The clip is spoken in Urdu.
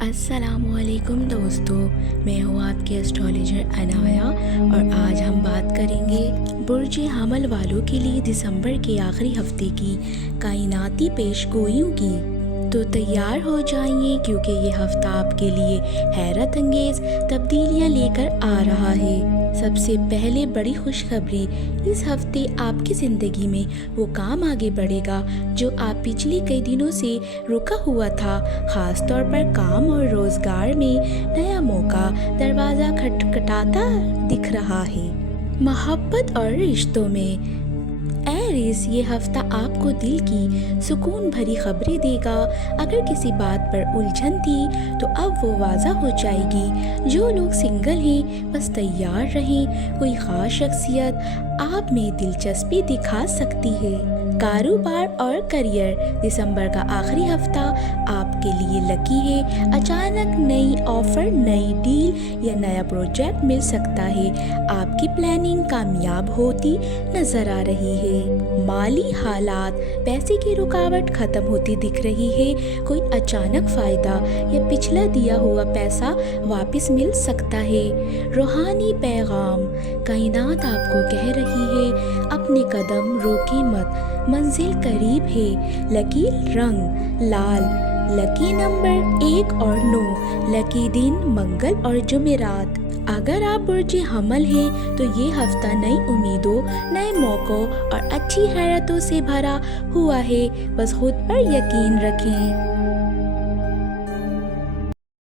السلام علیکم دوستو، میں ہوں آپ کے اسٹرالوجر انایا اور آج ہم بات کریں گے برج حمل والوں کے لیے دسمبر کے آخری ہفتے کی کائناتی پیش گوئیوں کی۔ تو تیار ہو جائیے کیونکہ یہ ہفتہ آپ کے لیے حیرت انگیز تبدیلیاں لے کر آ رہا ہے۔ سب سے پہلے بڑی خوشخبری، اس ہفتے آپ کی زندگی میں وہ کام آگے بڑھے گا جو آپ پچھلے کئی دنوں سے رکا ہوا تھا۔ خاص طور پر کام اور روزگار میں نیا موقع دروازہ کھٹکھٹاتا دکھ رہا ہے۔ محبت اور رشتوں میں ایریس، یہ ہفتہ آپ کو دل کی سکون بھری خبریں دے گا۔ اگر کسی بات پر الجھن تھی تو اب وہ واضح ہو جائے گی۔ جو لوگ سنگل ہیں بس تیار رہیں، کوئی خاص شخصیت آپ میں دلچسپی دکھا سکتی ہے۔ کاروبار اور کیریئر، دسمبر کا آخری ہفتہ آپ کے لیے لکی ہے۔ اچانک نئی آفر، نئی ڈیل یا نیا پروجیکٹ مل سکتا ہے۔ آپ کی پلاننگ کامیاب ہوتی نظر آ رہی ہے۔ مالی حالات، پیسے کی رکاوٹ ختم ہوتی دکھ رہی ہے۔ کوئی اچانک فائدہ یا پچھلا دیا ہوا پیسہ واپس مل سکتا ہے۔ روحانی پیغام، کائنات آپ کو کہہ رہی ہے اپنے قدم روکے مت، منزل قریب ہے۔ لکی رنگ لال، لکی نمبر 1 اور 9، لکی دن منگل اور جمعرات۔ اگر آپ برج حمل ہیں تو یہ ہفتہ نئی امیدوں، نئے موقعوں اور اچھی خیراتوں سے بھرا ہوا ہے۔ بس خود پر یقین رکھیں۔